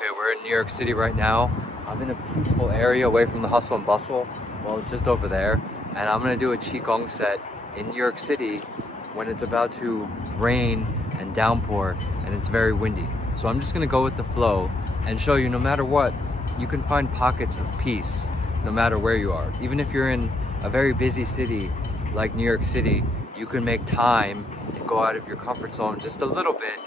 Okay, we're in New York City right now. I'm in a peaceful area away from the hustle and bustle. Well, it's just over there. And I'm gonna do a Qigong set in New York City when it's about to rain and downpour and it's very windy. So I'm just gonna go with the flow and show you no matter what, you can find pockets of peace no matter where you are. Even if you're in a very busy city like New York City, you can make time and go out of your comfort zone just a little bit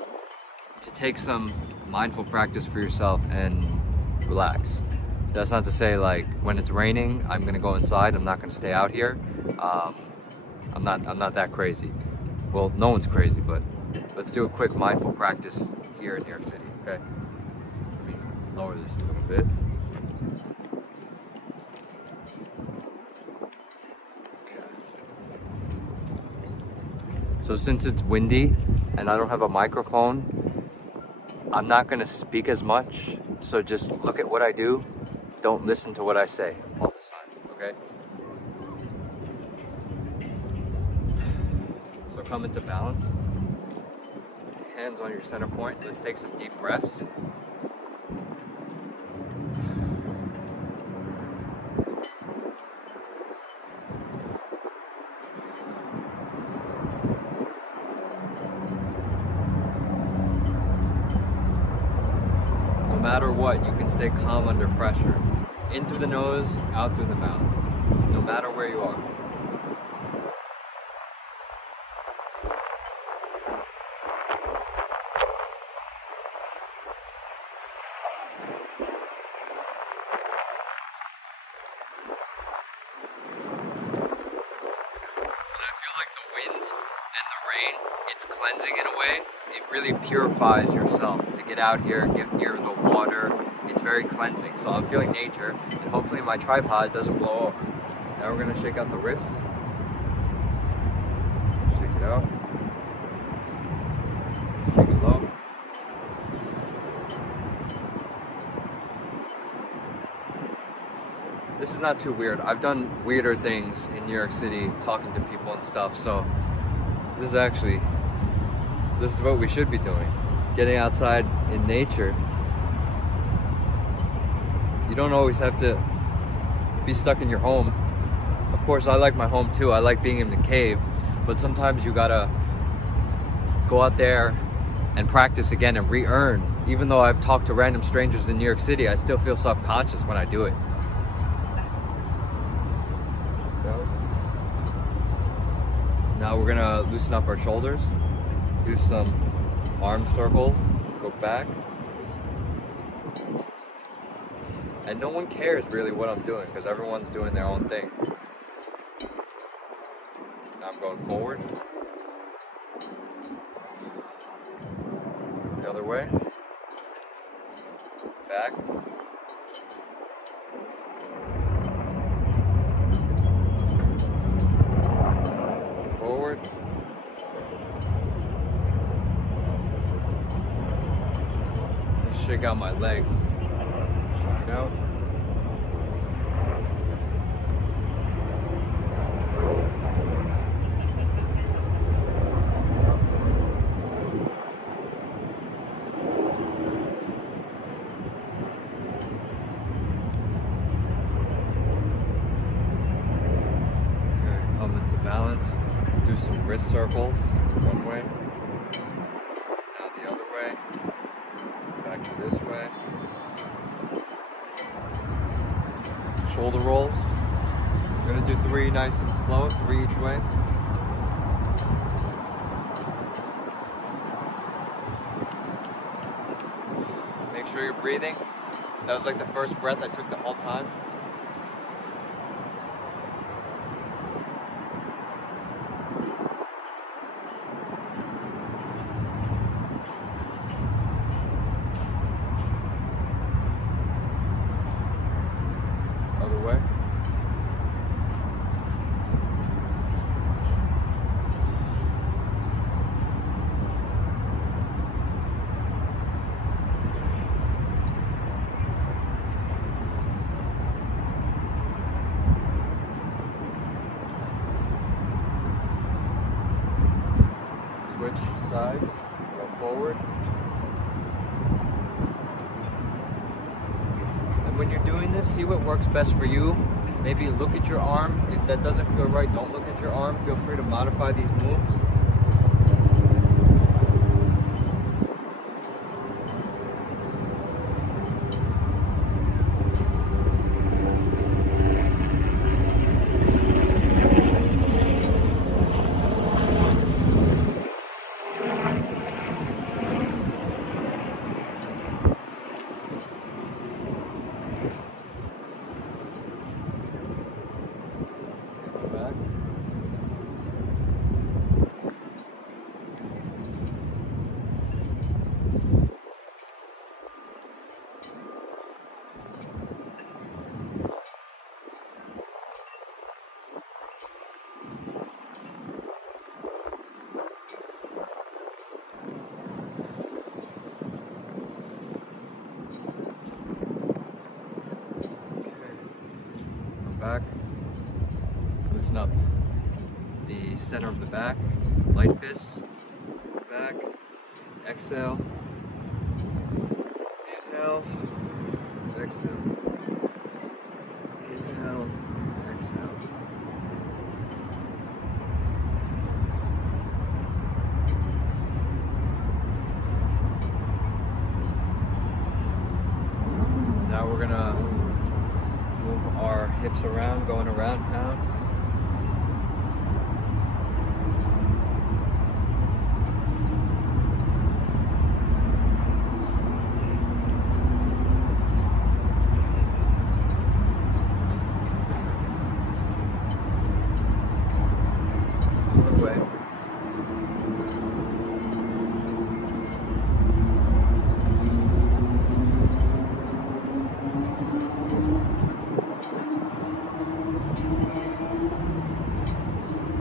to take some mindful practice for yourself and relax. That's not to say like when it's raining, I'm gonna go inside. I'm not gonna stay out here. I'm not that crazy. Well, no one's crazy, but let's do a quick mindful practice here in New York City. Okay. Let me lower this a little bit. Okay. So since it's windy and I don't have a microphone, I'm not gonna speak as much, so just look at what I do. Don't listen to what I say all the time, okay? So come into balance. Hands on your center point. Let's take some deep breaths. No matter what, you can stay calm under pressure. In through the nose, out through the mouth. No matter where you are. When I feel like the wind and the rain, it's cleansing in a way. It really purifies yourself to get out here, get near the water. It's very cleansing. So I'm feeling nature, and hopefully my tripod doesn't blow over. Now we're gonna shake out the wrists. Shake it out. Shake it low. This is not too weird. I've done weirder things in New York City, talking to people and stuff, so this is what we should be doing. Getting outside in nature. You don't always have to be stuck in your home. Of course, I like my home too. I like being in the cave, but sometimes you gotta go out there and practice again and re-earn. Even though I've talked to random strangers in New York City, I still feel subconscious when I do it. Now we're gonna loosen up our shoulders, do some arm circles, go back. And no one cares really what I'm doing because everyone's doing their own thing. Now I'm going forward. The other way. Back. Forward. Shake out my legs. Shake it out. Okay, come into balance. Do some wrist circles. One way. Now the other way. Back to this way. Shoulder rolls. We're gonna do 3 nice and slow, 3 each way. Make sure you're breathing. That was like the first breath I took the whole time. Other way. Switch sides, go forward. this, see what works best for you. Maybe look at your arm. If that doesn't feel right, don't look at your arm. Feel free to modify these moves. Back, loosen up the center of the back, light fist, back, exhale, inhale, exhale, inhale, exhale. Now we're gonna move our hips around, going around town. Other way.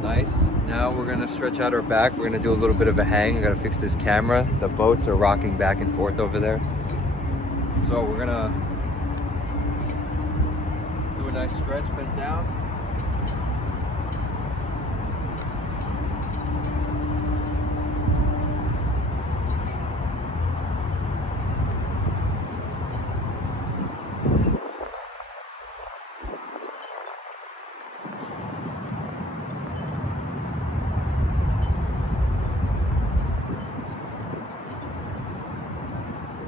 Nice. Now we're gonna stretch out our back. We're gonna do a little bit of a hang. I gotta fix this camera. The boats are rocking back and forth over there. So we're gonna do a nice stretch, bend down.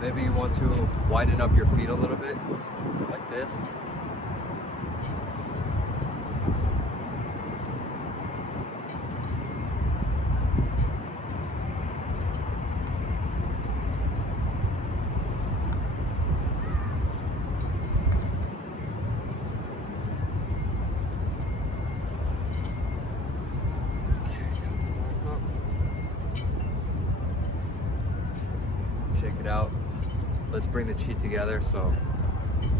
Maybe you want to widen up your feet a little bit, like this. Shake it out. Let's bring the chi together. So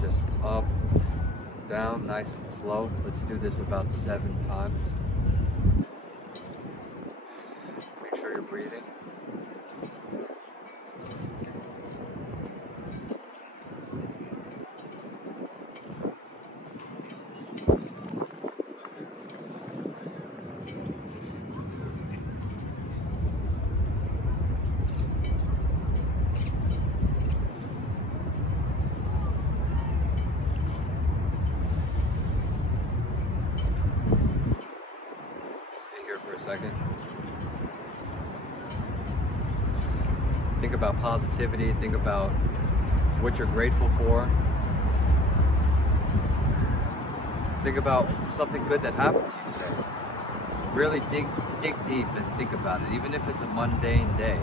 just up, down, nice and slow. Let's do this about 7 times. Make sure you're breathing. For a second. Think about positivity, think about what you're grateful for. Think about something good that happened to you today. Really dig deep and think about it, even if it's a mundane day.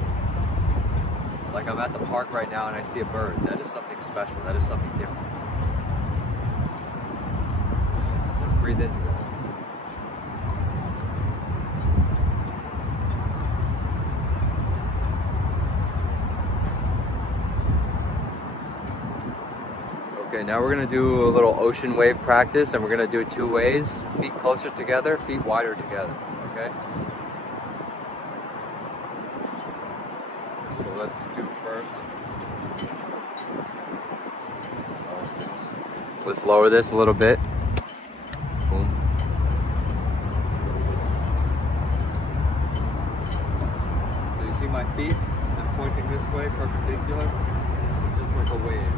Like I'm at the park right now and I see a bird. That is something special, that is something different. Let's breathe into that. Okay, now we're gonna do a little ocean wave practice, and we're gonna do it 2 ways. Feet closer together, feet wider together, okay? So let's do first. Let's lower this a little bit. Boom. So you see my feet? I'm pointing this way, perpendicular, just like a wave.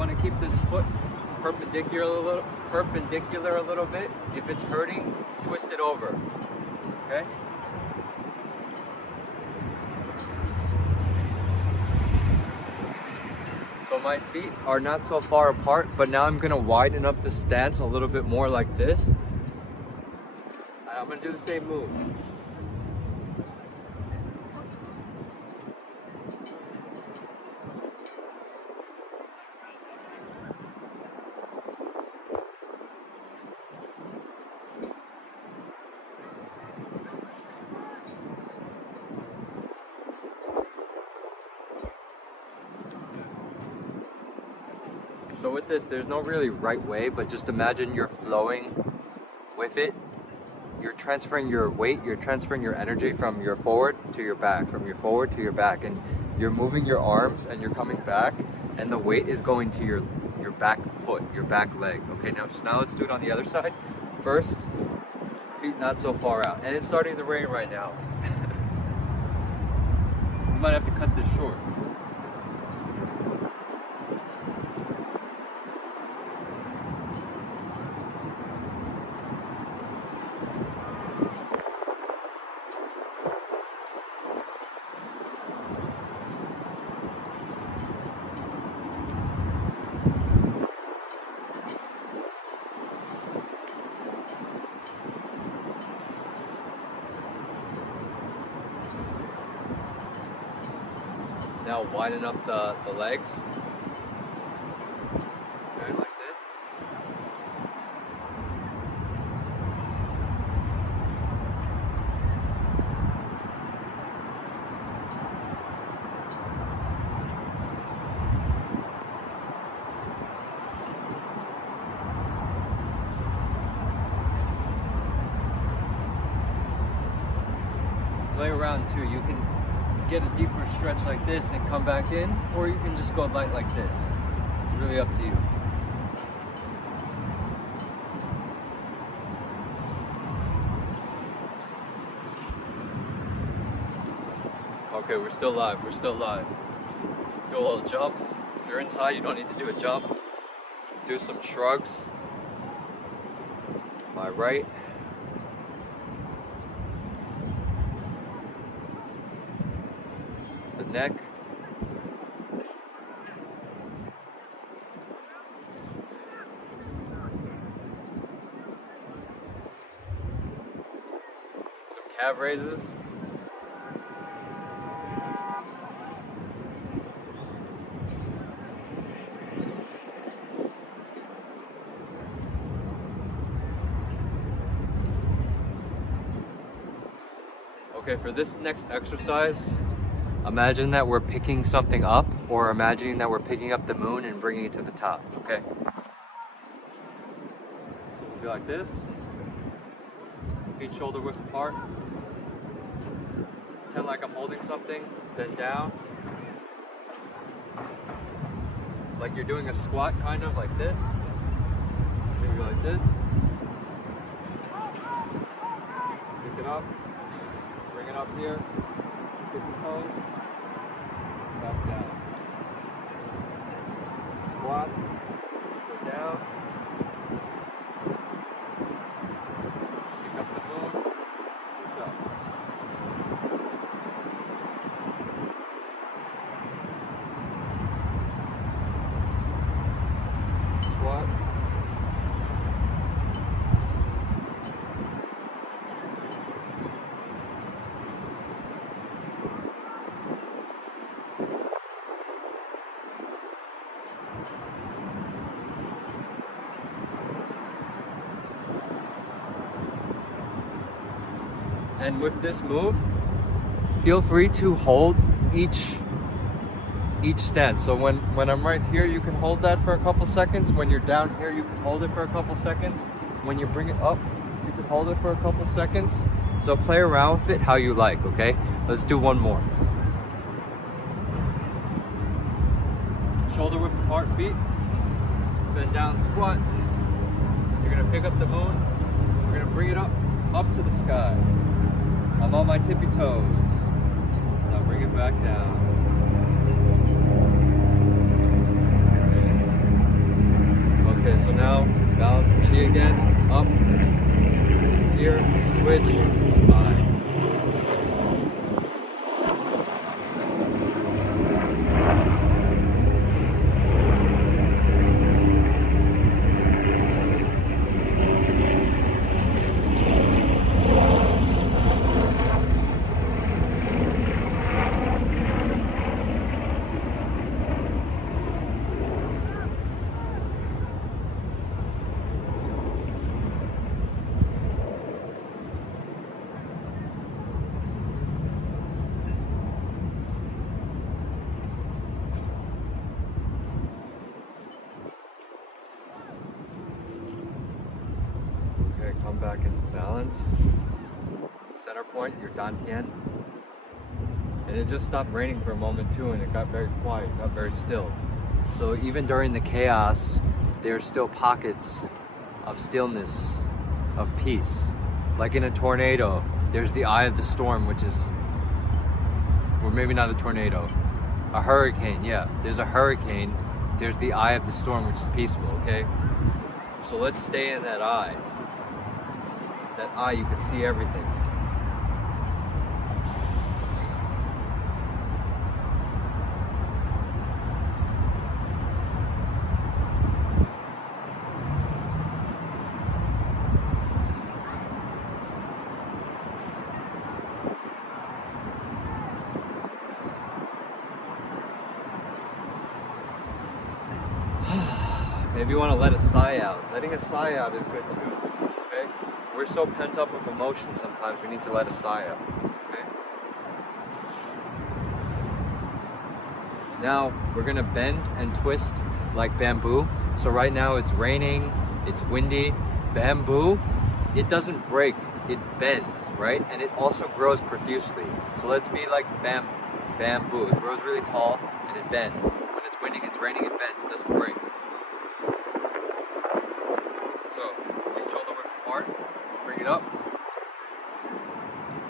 want to keep this foot perpendicular a little bit. If it's hurting, twist it over. Okay? So my feet are not so far apart, but now I'm gonna widen up the stance a little bit more like this. And I'm gonna do the same move. So with this, there's no really right way, but just imagine you're flowing with it. You're transferring your weight, you're transferring your energy from your forward to your back, from your forward to your back, and you're moving your arms and you're coming back, and the weight is going to your back foot, your back leg. Okay, now let's do it on the other side. First, feet not so far out. And it's starting to rain right now. We might have to cut this short. Now widen up the legs. Okay, like this. Play around too. You can get a deeper stretch like this and come back in, or you can just go light like this. It's really up to you. Okay, we're still live, we're still live. Do a little jump. If you're inside, you don't need to do a jump. Do some shrugs. My right. The neck. Some calf raises. Okay, for this next exercise, imagine that we're picking something up, or imagining that we're picking up the moon and bringing it to the top, okay? So we'll be like this, feet shoulder width apart, pretend like I'm holding something, then down, like you're doing a squat, kind of like this, maybe like this, pick it up, bring it up here, kick your toes, back down. Squat, go down, pick up the moon, push up. Squat. And with this move, feel free to hold each stance. So when I'm right here, you can hold that for a couple seconds. When you're down here, you can hold it for a couple seconds. When you bring it up, you can hold it for a couple seconds. So play around with it how you like, okay? Let's do one more. Shoulder width apart, feet. Bend down, squat. You're gonna pick up the moon. We're gonna bring it up to the sky. I'm on my tippy toes. Now bring it back down. So now balance the chi again, up, here, switch, I. Okay, come back into balance. Center point, your dantian. And it just stopped raining for a moment too, and it got very quiet, got very still. So even during the chaos, there's still pockets of stillness, of peace. Like in a tornado, there's the eye of the storm, which is, or maybe not a tornado, a hurricane, yeah. There's a hurricane, there's the eye of the storm, which is peaceful, okay? So let's stay in that eye. That eye, you can see everything. Maybe you want to let a sigh out. Letting a sigh out is good too, okay? We're so pent up with emotions sometimes, we need to let a sigh out, okay? Now, we're gonna bend and twist like bamboo. So right now it's raining, it's windy. Bamboo, it doesn't break, it bends, right? And it also grows profusely. So let's be like bamboo. It grows really tall and it bends. When it's windy, it's raining, it bends, it doesn't break. So, feet shoulder width apart, bring it up.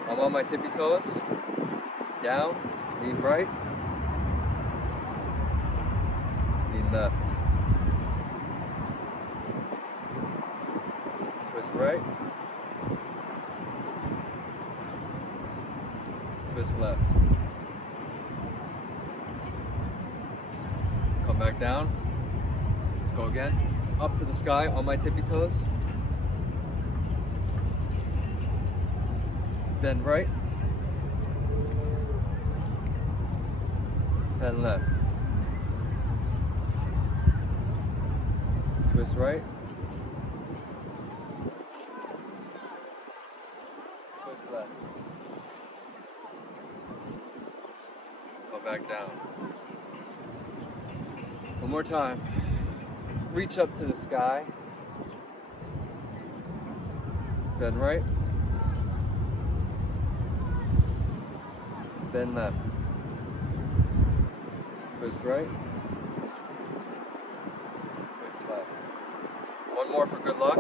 I'm on my tippy toes, down, lean right, lean left. Twist right, twist left. Come back down, let's go again. Up to the sky on my tippy toes. Bend right. Bend left. Twist right. Twist left. Come back down. One more time. Reach up to the sky. Bend right. Bend left. Twist right. Twist left. One more for good luck.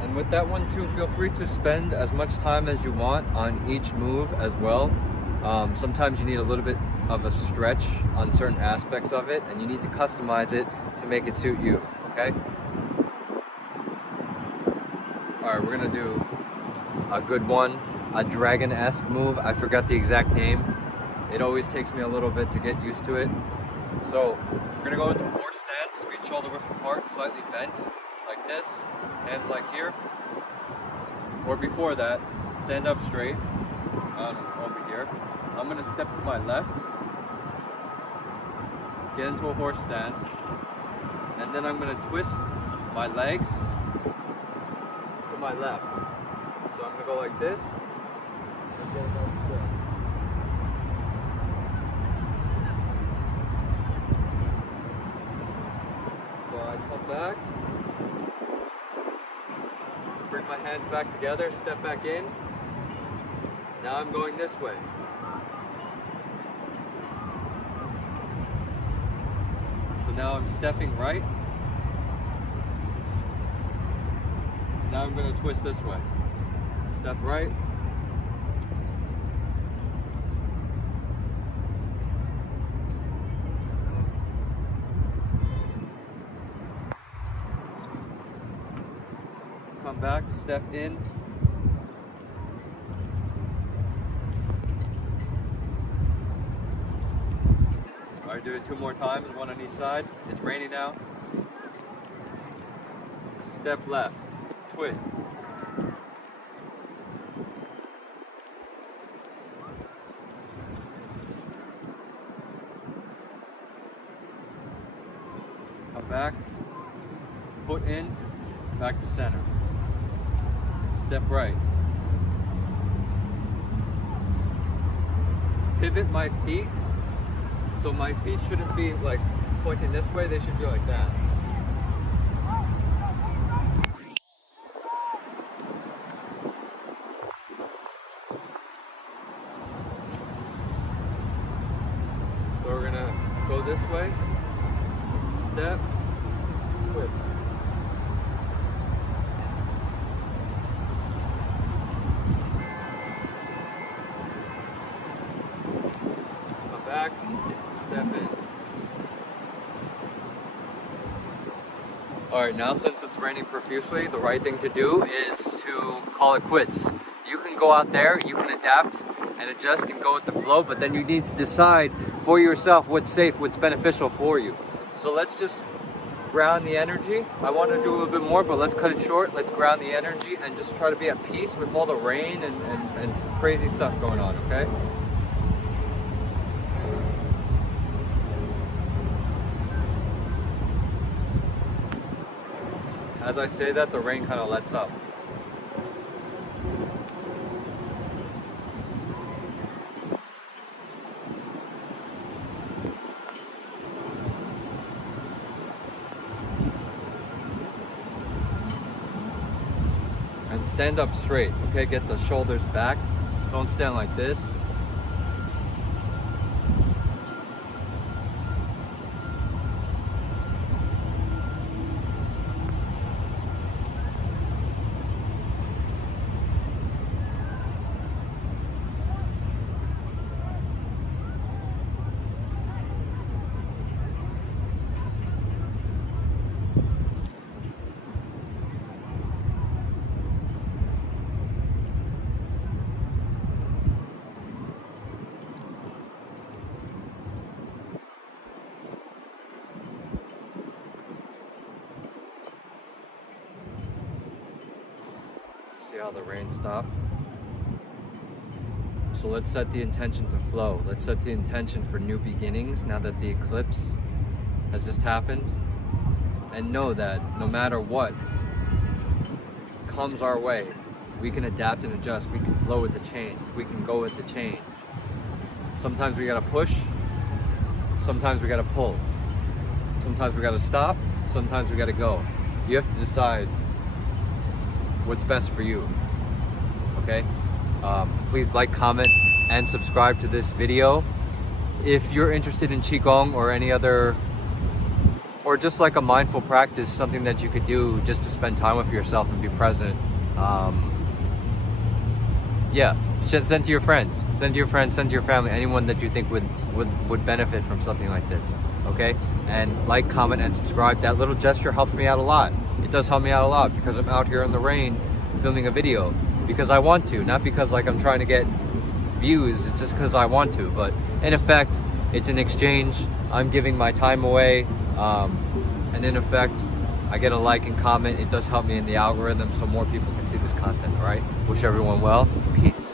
And with that one too, feel free to spend as much time as you want on each move as well. Sometimes you need a little bit of a stretch on certain aspects of it, and you need to customize it to make it suit you, okay? Alright, we're gonna do a good one, a dragon-esque move. I forgot the exact name. It always takes me a little bit to get used to it. So, we're gonna go into horse stance, feet shoulder width apart, slightly bent, like this, hands like here. Or before that, stand up straight, over here. I'm gonna step to my left, get into a horse stance, and then I'm gonna twist my legs to my left. So I'm gonna go like this, and get another twist. So I come back, bring my hands back together, step back in. Now I'm going this way. now I'm stepping right. Now I'm going to twist this way. Step right. Come back, step in. Alright, do it 2 more times, 1 on each side. It's raining now. Step left, twist. Come back, foot in, back to center. Step right. Pivot my feet, so my feet shouldn't be like pointing this way, they should be like that. So we're gonna go this way, step, twist. Back, step in. Alright, now since it's raining profusely, the right thing to do is to call it quits. You can go out there, you can adapt and adjust and go with the flow, but then you need to decide for yourself what's safe, what's beneficial for you. So let's just ground the energy. I want to do a little bit more, but let's cut it short. Let's ground the energy and just try to be at peace with all the rain and some crazy stuff going on, okay? As I say that, the rain kind of lets up. And stand up straight, okay? Get the shoulders back. Don't stand like this. See how the rain stopped? So let's set the intention to flow. Let's set the intention for new beginnings now that the eclipse has just happened. And know that no matter what comes our way, we can adapt and adjust. We can flow with the change. We can go with the change. Sometimes we gotta push. Sometimes we gotta pull. Sometimes we gotta stop. Sometimes we gotta go. You have to decide what's best for you, okay? Please like, comment, and subscribe to this video. If you're interested in Qigong or any other, or just like a mindful practice, something that you could do just to spend time with yourself and be present, yeah, send to your friends, send to your family, anyone that you think would benefit from something like this, okay? And like, comment, and subscribe. That little gesture helps me out a lot. It does help me out a lot because I'm out here in the rain filming a video because I want to, not because like I'm trying to get views. It's just because I want to. But in effect, it's an exchange. I'm giving my time away, and in effect, I get a like and comment. It does help me in the algorithm so more people can see this content. All right, wish everyone well. Peace.